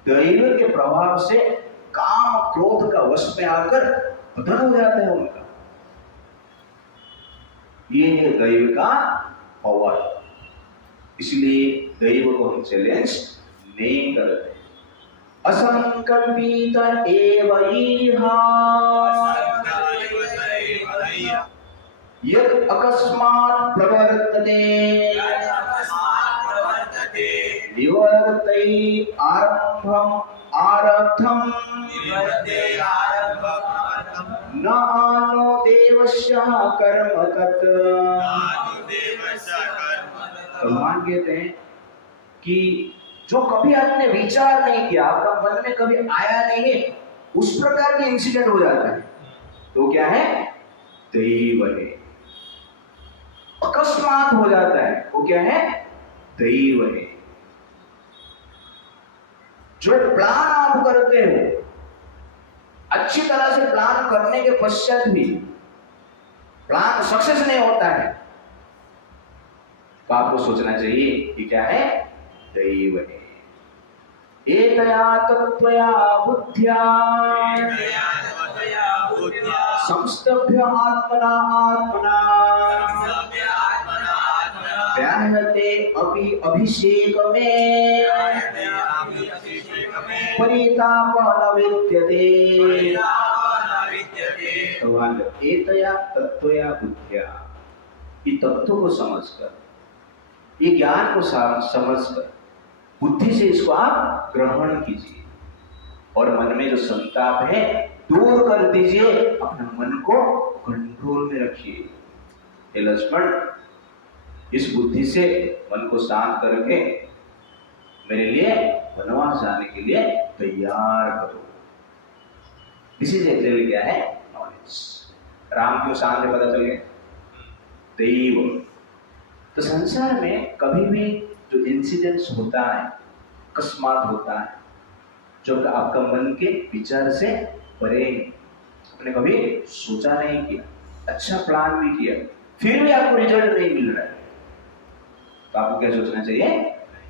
दैव के प्रभाव से काम क्रोध का वश में आकर पतन हो जाता है उनका। ये है दैव का पावर। इसलिए दैव को हम चैलेंज नहीं करते। असंकल्पित एव इह यत् अकस्मात् प्रवर्तते विवर्तै आरब्धं न आनो देवस्य कर्म तत्। भगवान कहते हैं कि जो कभी आपने विचार नहीं किया, आपका मन में कभी आया नहीं है, उस प्रकार के इंसिडेंट हो जाता है, तो क्या है? दैव है। अकस्मात हो जाता है, वो क्या है? दैव है। जो प्लान आप करते हो, अच्छी तरह से प्लान करने के पश्चात भी प्लान सक्सेस नहीं होता है, तो आपको सोचना चाहिए कि क्या है, दैव है। एतया तत्त्वया बुद्ध्या संस्तभ्य आत्मना आत्मना व्याहते अपि अभिषेक में परिताप न विद्यते। एतया तत्त्वया बुद्ध्या, ये तत्व को समझकर, ये ज्ञान को समझकर बुद्धि से इसको आप ग्रहण कीजिए और मन में जो संताप है दूर कर दीजिए, अपने मन को कंट्रोल में रखिए। हे लक्ष्मण, इस बुद्धि से मन को शांत करके मेरे लिए वनवास जाने के लिए तैयार करो। दिस इज एक्चुअली क्या है, नॉलेज। राम क्यों शांत है पता चल गया, दैव। तो संसार में कभी भी जो इंसिडेंट्स होता है, अकस्मात होता है, जो आपका मन के विचार से परे, आपने कभी सोचा नहीं किया, अच्छा प्लान भी किया, फिर भी आपको रिजल्ट नहीं मिल रहा है, तो आपको क्या सोचना चाहिए,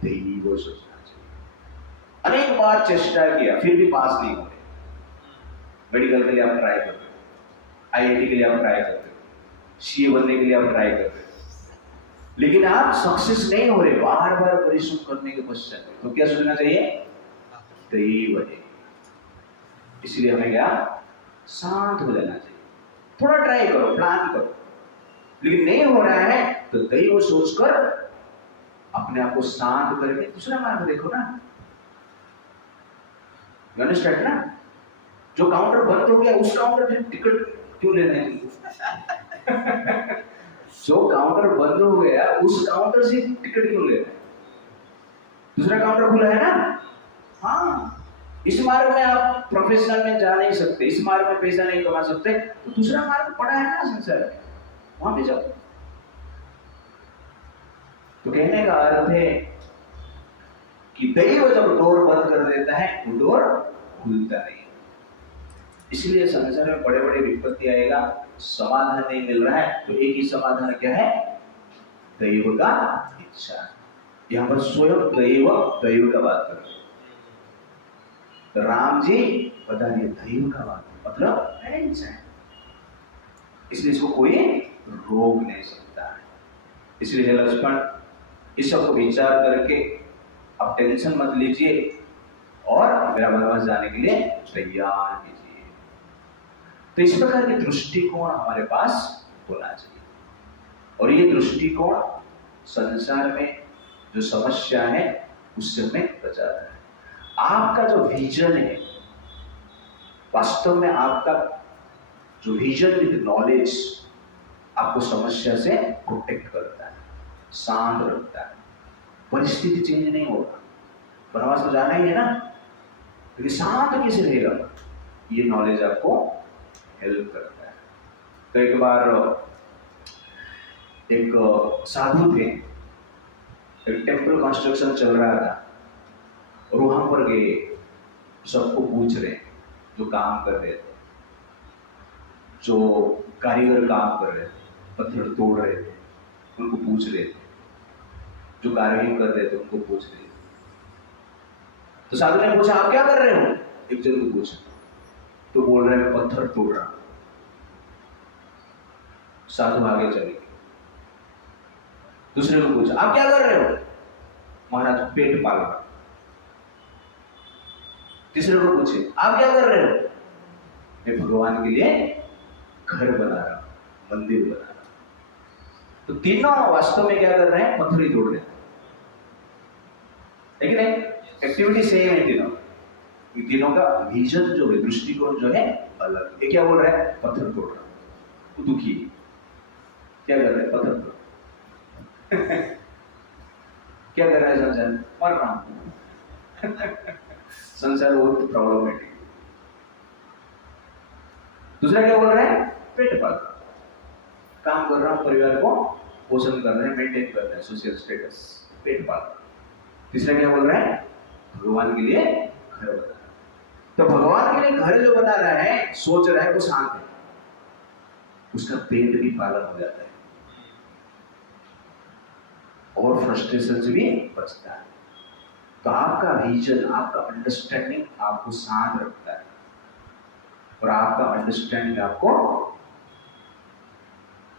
दैव सोचना चाहिए। अनेक बार चेष्टा किया फिर भी पास नहीं हो रहे, मेडिकल के लिए आप ट्राई कर रहे हो, आईआईटी के लिए आप ट्राई कर रहे हो, सीए बनने के लिए आप ट्राई कर रहे हो, लेकिन आप सक्सेस नहीं हो रहे, बार बार परिश्रम करने के पश्चात, तो क्या सोचना चाहिए, दैव है। इसलिए हमें क्या, शांत हो जाना चाहिए। थोड़ा ट्राई करो, प्लान करो, लेकिन नहीं हो रहा है तो दैव सोचकर अपने आप को शांत करके दूसरा मार्ग देखो ना। अंडरस्टैंड ना? जो काउंटर बंद हो गया उस काउंटर से टिकट क्यों लेना है? जो काउंटर बंद हो गया उस काउंटर से टिकट क्यों लेना है? दूसरा काउंटर खुला है ना। हाँ, इस मार्ग में आप प्रोफेशनल में जा नहीं सकते, इस मार्ग में पैसा नहीं कमा सकते, तो दूसरा मार्ग पड़ा है ना संसार में, वहां पे जाओ। तो कहने का अर्थ है कि दैव जब डोर बंद कर देता है वो डोर खुलता नहीं। इसलिए संसार में बड़े बड़े विपत्ति आएगा, समाधान नहीं मिल रहा है, तो एक ही समाधान क्या है, दैव का इच्छा। यहां पर स्वयं दैव का बात कर रहे हैं। राम जी बता दिए दैव का बात, मतलब है इच्छा है, इसलिए इसको कोई रोक नहीं सकता है। इसलिए लक्ष्मण, इस सब को विचार करके आप टेंशन मत लीजिए और मेरा वनवास जाने के लिए तैयार कीजिए। तो इस प्रकार की दृष्टिकोण हमारे पास होना चाहिए, और ये दृष्टिकोण संसार में जो समस्या है उससे हमें बचाता है। आपका जो विजन है, वास्तव में आपका जो विजन विद नॉलेज आपको समस्या से प्रोटेक्ट करता है, शांत रखता है। परिस्थिति चेंज नहीं होगा, वनवास तो जाना ही है ना, लेकिन शांत कैसे रहेगा, ये नॉलेज आपको हेल्प करता है। तो एक बार एक साधु थे, एक टेम्पल कंस्ट्रक्शन चल रहा था, और वहां पर गए, सबको पूछ रहे, जो काम कर रहे थे, जो कारीगर काम कर रहे थे, पत्थर तोड़ रहे थे, उनको पूछ रहे थे, जो कारीगर कर रहे थे उनको पूछ रहे थे। तो साधु ने पूछा, आप क्या कर रहे हो? एक जन को पूछा, तो बोल रहे हैं पत्थर तोड़ रहा। साधु आगे चले गए। दूसरे को पूछा, आप क्या कर रहे हो? महाराज पेट पाल रहा। तीसरे को पूछे, आप क्या कर रहे हो? मैं भगवान के लिए घर बना रहा हूं, मंदिर बना रहा हूं। तो तीनों वास्तव में क्या कर रहे हैं? पत्थर ही तोड़ रहे हैं, लेकिन एक्टिविटी सेम है तीनों। तीनों का विजन जो है, दृष्टिकोण जो है अलग। ये क्या बोल रहा है? पत्थर तोड़ रहा हूं। वो दुखी क्या कर रहे हैं? पत्थर तोड़ क्या कर रहा है? संसार मर रहा हूं। संसार बहुत प्रॉब्लमेटिक। दूसरा क्या बोल रहा है? पेट पाल रहा, काम कर रहा हूं, परिवार को पोषण कर रहे हैं, मेंटेन कर रहे हैं, सोशल स्टेटस, पेट पाल रहा। तीसरा क्या बोल रहा है? भगवान के लिए घर बना। तो भगवान के लिए घर जो बना रहा है, सोच रहा है, वो शांत है, उसका पेट भी पालन हो जाता है और फ्रस्ट्रेशन से भी बचता है। तो आपका विजन, आपका अंडरस्टैंडिंग आपको शांत रखता है और आपका अंडरस्टैंडिंग आपको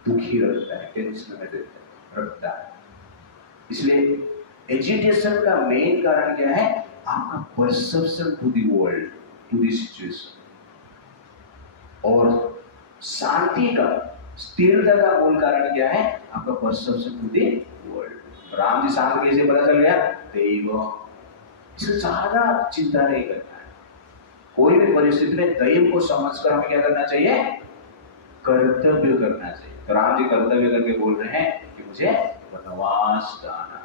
दुखी रखता है, टेंशन में रखता है। इसलिए एजिटेशन का मेन कारण क्या है? आपका perception to the world, to the situation. और शांति का, स्थिरता का मूल कारण क्या है? आपका perception to the world. Ram ji शांत कैसे पता चल गया? दैव, इससे ज्यादा चिंता नहीं करना है। कोई भी परिस्थिति में दैव को समझकर हमें क्या करना चाहिए? कर्तव्य करना चाहिए। तो राम जी कर्तव्य करके बोल रहे हैं कि मुझे वनवास जाना है।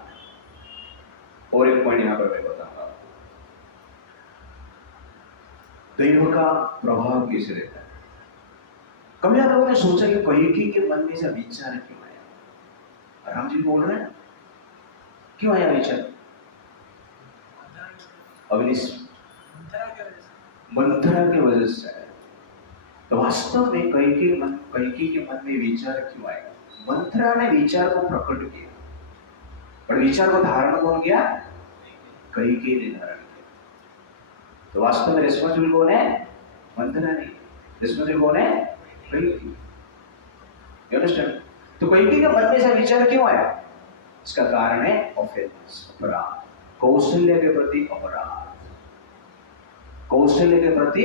और एक पॉइंट यहां पर मैं बताऊंगा, दैव का प्रभाव कैसे रहता है। कभी आप लोगों ने सोचा कि कैकेयी के मन में ऐसा विचार क्यों आया? राम जी बोल रहे हैं क्यों आया विचार? मंथरा की वजह से आया। तो वास्तव में कैकेयी के मन में विचार क्यों आया? मंथरा ने विचार को प्रकट किया, पर विचार को धारण कौन किया? कैकेयी ने धारण किया। तो वास्तव में रिस्पॉन्सिबल कौन है? मंथरा नहीं, रिस्पॉन्सिबल कौन है? कैकेयी। You understand? तो कैकेयी के मन में ऐसा विचार क्यों आया? इसका कारण है ऑफेंस, अपराध, कौशल्य के प्रति अपराध, कौशल्य के प्रति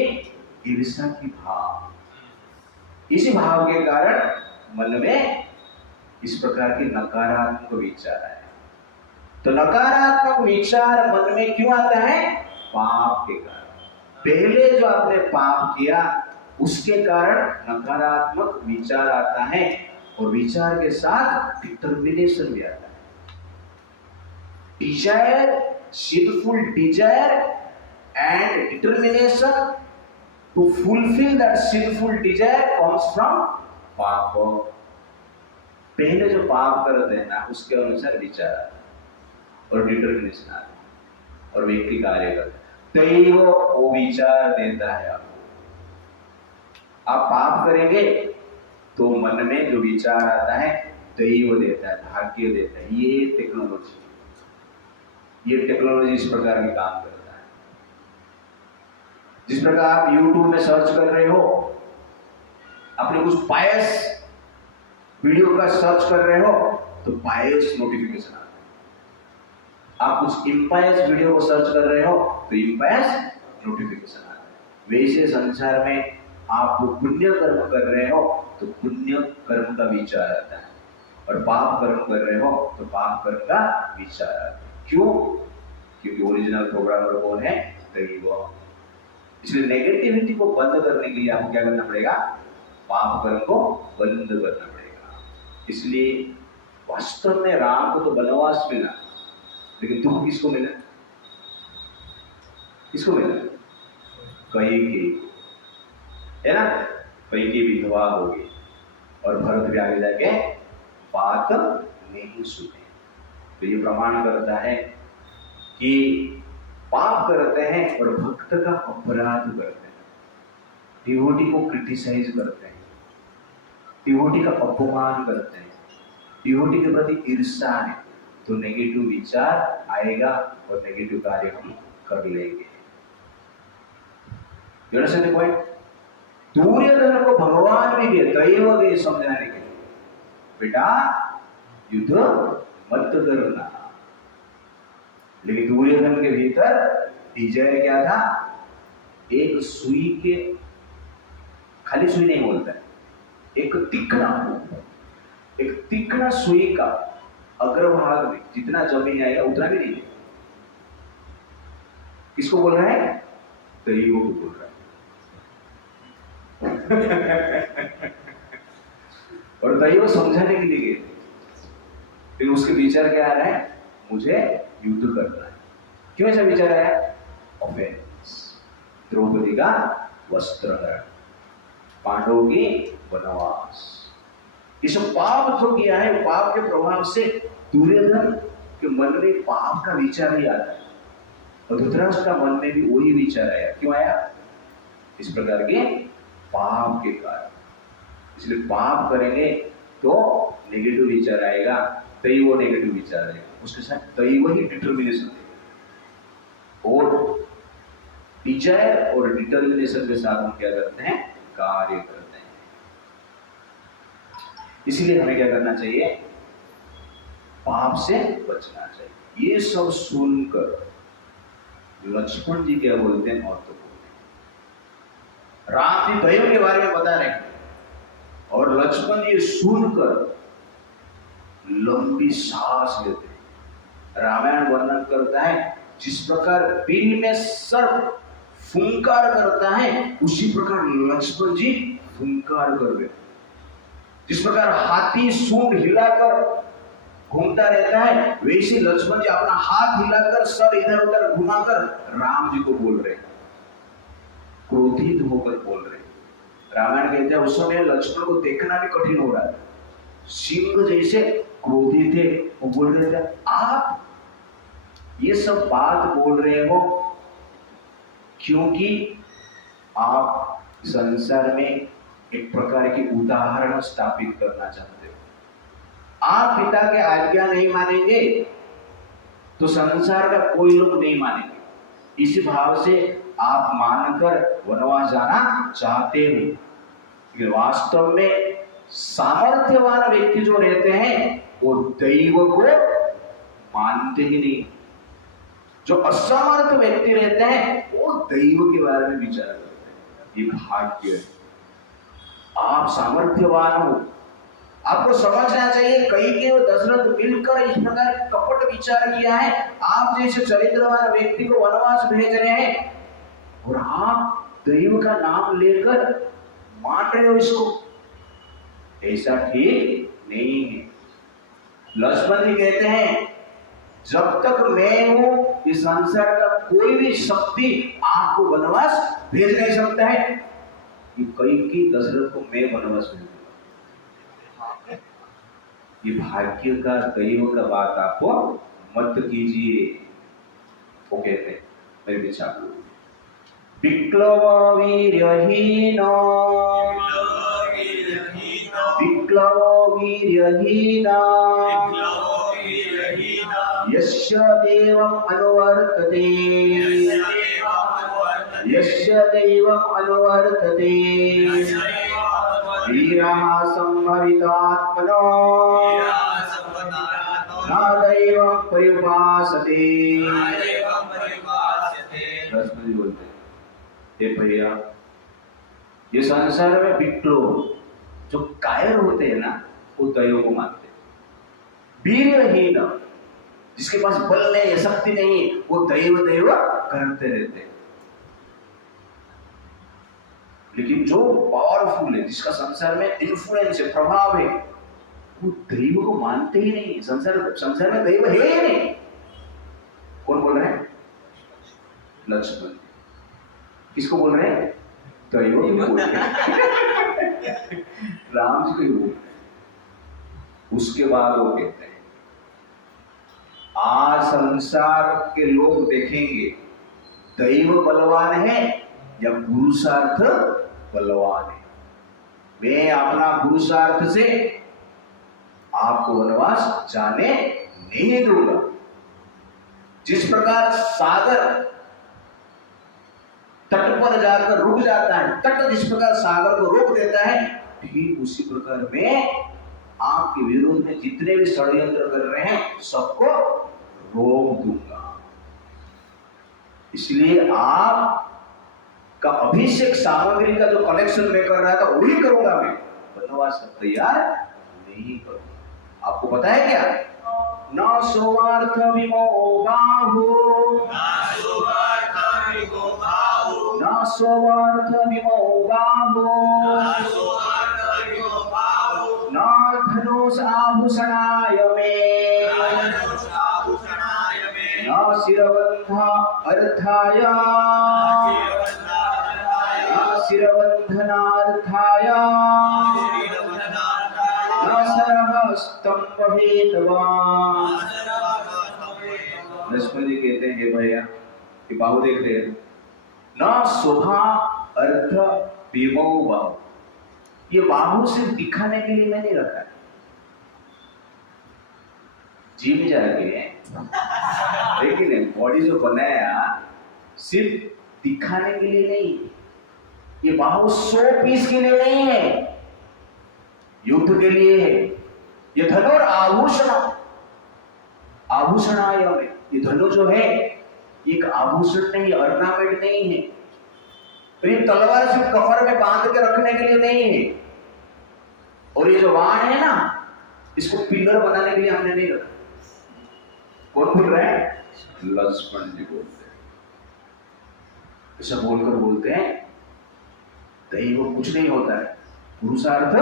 ईर्ष्या की भाव। इसी भाव के कारण मन में इस प्रकार के नकारात्मक विचार आए। तो नकारात्मक विचार मन में क्यों आता है? पाप के कारण। पहले जो आपने पाप किया उसके कारण नकारात्मक विचार आता है, और विचार के साथ डिटर्मिनेशन भी आता है। Desire, sinful desire and determination to fulfill that sinful desire comes from पाप। पहले जो पाप करते हैं ना, उसके अनुसार विचार और डिटर्मिनेशन आता है और व्यक्ति कार्य करता है। दैव वो विचार देता है आपको। आप पाप करेंगे तो मन में जो विचार आता है दैव देता है, भाग्य देता है। ये टेक्नोलॉजी इस प्रकार के काम करता है। जिस प्रकार आप YouTube में सर्च कर रहे हो, अपने कुछ पायस वीडियो का सर्च कर रहे हो तो पायस नोटिफिकेशन आता है। आप कुछ इम्पायस वीडियो को सर्च कर रहे हो तो इम्पायस नोटिफिकेशन आता है। वैसे संसार में आप पुण्य कर्म कर रहे हो तो पुण्य कर्म का विचार आता है, और पाप कर्म कर रहे हो तो पाप कर्म का विचार आता है। क्यों? क्योंकि ओरिजिनल प्रोग्रामर कौन है? दैव। इसलिए नेगेटिविटी को बंद करने के लिए आपको क्या करना पड़ेगा? पाप कर्म को बंद करना पड़ेगा। इसलिए वास्तव में राम को तो वनवास मिला, लेकिन दुख किसको मिला? किसको मिला? कैकेयी, है ना? कैकेयी विधवा हो गई और भरत भी आगे जाके बात नहीं सुने। तो ये प्रमाण करता है कि पाप करते हैं और भक्त का अपराध करते हैं, डिवोटी को क्रिटिसाइज करते हैं, डिवोटी का अपमान करते हैं, डिवोटी के प्रति ईर्ष्या है, तो नेगेटिव विचार आएगा और नेगेटिव कार्य हम कर लेंगे। दुर्योधन को भगवान भी गए, दैव गए समझाने के लिए, बेटा युद्ध मत करना। लेकिन दुर्योधन के भीतर डिजायर क्या था? एक सुई के, खाली सुई नहीं बोलता है, एक तीक्ष्ण सुई का अग्रभाग में जितना जमीन आएगा उतना भी नहीं। किसको बोल रहा है? दैव को बोल रहा है। और दैव समझाने के लिए गए थे, लेकिन उसके विचार क्या आ रहा है? मुझे युद्ध करना है। क्यों ऐसा विचार आया? ऑफेंस, द्रौपदी का वस्त्रहरण, पांडवों की वनवास, ये सब पाप जो किया है, पाप के प्रभाव से दुर्योधन के मन में पाप का विचार ही आता है। और धृतराष्ट्र का मन में भी वही विचार आया। क्यों आया? इस प्रकार के पाप के कारण। इसलिए पाप करेंगे तो नेगेटिव विचार आएगा, तई वो नेगेटिव विचार आएगा, उसके साथ तई वही डिटर्मिनेशन और डिजायर और डिटर्मिनेशन के साथ हम क्या करते हैं? कार्य करते हैं। इसलिए हमें क्या करना चाहिए? पाप से बचना चाहिए। ये सब सुनकर लक्ष्मण जी क्या बोलते हैं? और तो बोलते हैं राम जी दया के बारे में बता रहे हैं और लक्ष्मण जी सुनकर लंबी सांस लेते हैं। रामायण वर्णन करता है जिस प्रकार बिल में सर्प फुंकार करता है उसी प्रकार लक्ष्मण जी फुंकार कर रहे। जिस प्रकार हाथी सूंड हिलाकर घूमता रहता है वैसे लक्ष्मण जी अपना हाथ हिलाकर सर इधर उधर घुमाकर राम जी को बोल रहे, क्रोधित होकर बोल रहे। रामायण कहते हैं उस समय लक्ष्मण को देखना भी कठिन हो रहा है, सिंह जैसे क्रोधित थे। वो बोल रहे थे आप ये सब बात बोल रहे हो क्योंकि आप संसार में एक प्रकार की उदाहरण स्थापित करना चाहते हो। आप पिता के आज्ञा नहीं मानेंगे तो संसार का कोई लोग नहीं मानेंगे। इसी भाव से आप मानकर वनवास जाना चाहते हो। लेकिन वास्तव में सामर्थ्यवान व्यक्ति जो रहते हैं वो दैव को मानते ही नहीं। जो असमर्थ व्यक्ति रहते हैं वो दैव के बारे में विचार करते हैं। ये भाग्य है। आप सामर्थ्यवान हो, आपको समझना चाहिए कई के दशरथ मिलकर इस प्रकार कपट विचार किया है। आप जैसे चरित्रवान व्यक्ति को वनवास भेज रहे हैं और आप दैव का नाम लेकर मान रहे हो इसको, ऐसा ठीक नहीं है। लक्ष्मण जी कहते हैं जब तक मैं हूं इस संसार का कोई भी शक्ति आपको वनवास भेज नहीं सकता है। ये कई की दशरथ को मैं वनवास भेज दूंगा। ये भाग्य का दैव का बात आपको मत कीजिए। वो कहते हैं मेरे विचार विक्लव वीर्यहीन यस्य देवम् अनुवर्तते वीरः संभवितात्मनो न दैवं पर्युपासते। लक्ष्मण बोलते हे भैया ये संसार में विक्लोभ जो कायर होते हैं ना वो दैव को मानते हैं। वीरहीन जिसके पास बल नहीं है, शक्ति नहीं है, वो दैव दैव करते रहते हैं। लेकिन जो पावरफुल है, जिसका संसार में इन्फ्लुएंस है, प्रभाव है, वो दैव को मानते ही नहीं। संसार में दैव है ही नहीं। कौन बोल रहे हैं? लक्ष्मण। किसको बोल रहे हैं? दैव को बोल रहे हैं। राम जी को बोल रहे हैं। उसके बाद वो कहते हैं आज संसार के लोग देखेंगे दैव बलवान है या पुरुषार्थ बलवान है। मैं अपना पुरुषार्थ से आपको वनवास जाने नहीं दूंगा। जिस प्रकार सागर तट पर जाकर रुक जाता है, तट जिस प्रकार सागर को रोक देता है, ठीक उसी प्रकार मैं आपके विरोध में जितने भी षड्यंत्र कर रहे हैं सबको रोक दूंगा। इसलिए आप का अभिषेक सामग्री का जो कलेक्शन मैं कर रहा था वही करूंगा। मैं वनवास का तैयार नहीं करूंगा। आपको पता है क्या? न सोवार्थ विमो बाहु, न सोवार्थ विमो बाहु, न धनुष आभूषणाय मे, न शिरबन्ध अर्थाय, न शिरबन्धनार्थाय, न सरहस्तम्भ हेतवा। लक्ष्मण जी कहते हैं हे भैया ये बाहु देख रहे हैं, न शोभा अर्थ विमो बाहु, ये बाहु सिर्फ दिखाने के लिए मैंने रखा है। जिम जाके लेकिन बॉडी जो बनाया सिर्फ दिखाने के लिए नहीं, ये बाहु 100 पीस के लिए नहीं है, युद्ध के लिए है। ये धनु और आभूषण, आभूषण आया में, ये धनु जो है एक आभूषण नहीं, ऑर्नामेंट नहीं है। और ये तलवार सिर्फ कमर में बांध के रखने के लिए नहीं है। और ये जो बाण है ना, इसको पिलर बनाने के लिए हमने नहीं रखा। कौन बोल रहा है? लक्ष्मण जी बोलते हैं। ऐसा बोलकर बोलते हैं दैव कुछ नहीं होता है, पुरुषार्थ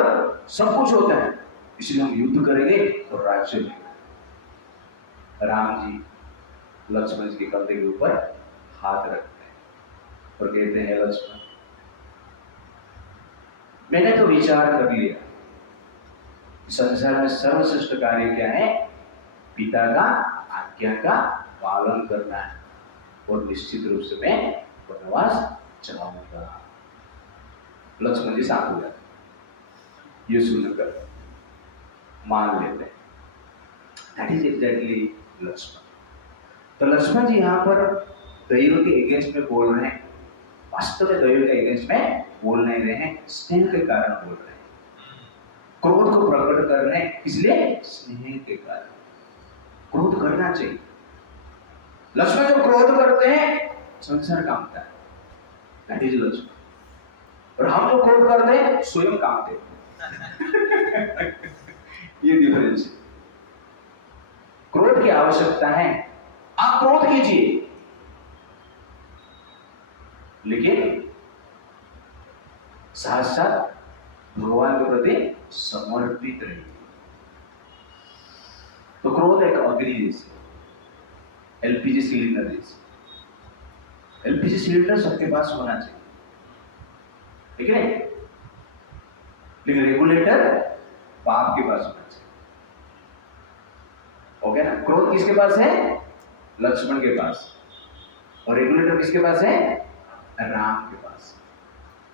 सब कुछ होता है, इसलिए हम युद्ध करेंगे और राज्य लेंगे। राम जी लक्ष्मण जी के कंधे के ऊपर हाथ रखते हैं और कहते हैं लक्ष्मण, मैंने तो विचार कर लिया, संसार में सर्वश्रेष्ठ कार्य क्या है? पिता का आज्ञा का पालन करना है, और निश्चित रूप से मैं वनवास जाऊंगा। लक्ष्मण जी साथ हो जाते, ये सुनकर मान लेते हैं। That is exactly Lakshman. तो लक्ष्मण जी यहाँ पर दैव के अगेंस्ट में बोल रहे हैं, वास्तव में दैव के अगेंस्ट में बोल नहीं रहे हैं, स्नेह के कारण बोल रहे हैं। क्रोध को प्रकट कर रहे हैं, इसलिए स्नेह के कारण। क्रोध करना चाहिए। लक्ष्मण जो क्रोध करते हैं संसार कामता है, दैट इज लक्ष्मण। और हम जो क्रोध करते हैं स्वयं कामते हैं। ये डिफरेंस है। क्रोध की आवश्यकता है, आप क्रोध कीजिए, लेकिन साथ साथ भगवान के प्रति समर्पित रहिए। तो क्रोध एक अग्नि जैसे, एलपीजी सिलेंडर जैसे। एलपीजी सिलेंडर सबके पास होना चाहिए, ठीक है, लेकिन रेगुलेटर बाप के पास होना चाहिए। ओके ना? क्रोध किसके पास है? लक्ष्मण के पास। और रेगुलेटर किसके पास है? राम के पास।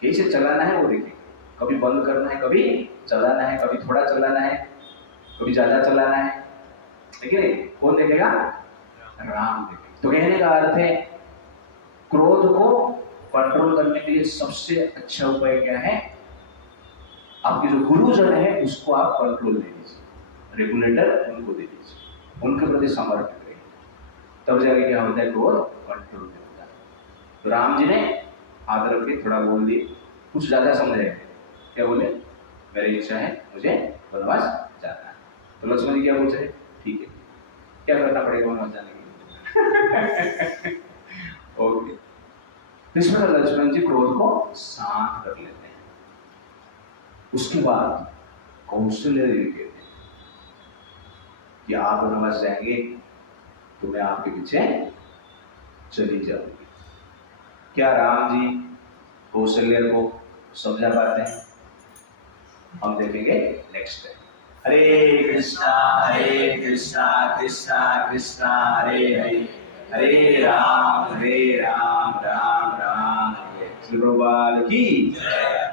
कैसे चलाना है वो देखिए, कभी बंद करना है, कभी चलाना है, कभी थोड़ा चलाना है, कभी ज्यादा चलाना है, ठीक है? कौन देखेगा? राम देखेगा। तो कहने का अर्थ है क्रोध को कंट्रोल करने के लिए सबसे अच्छा उपाय क्या है? आपके जो गुरुजन है उसको आप कंट्रोल दे दीजिए, रेगुलेटर उनको दे दीजिए, उनके प्रति समर्पित रहिए, तब जाके क्या होता है? क्रोध कंट्रोल में होता है। तो राम जी ने हाथ रख के थोड़ा बोल दिए, कुछ ज्यादा समझ रहे थे। क्या बोले? मेरी इच्छा है, मुझे वनवास जाना है। तो लक्ष्मण जी क्या बोल रहे? ठीक है, क्या करना पड़ेगा वनवास जाने के लिए? ओके। इसमें लक्ष्मण जी क्रोध को शांत कर लेते हैं। उसके बाद कौशल्य कहते हैं कि आप वनवास जाएंगे तो मैं आपके पीछे चली जाऊंगी। क्या राम जी कौशल्य को समझा पाते हैं? हम देखेंगे नेक्स्ट टाइम। हरे कृष्णा कृष्णा कृष्णा हरे हरे, हरे राम राम राम हरे। श्री प्रभुपाद की जय।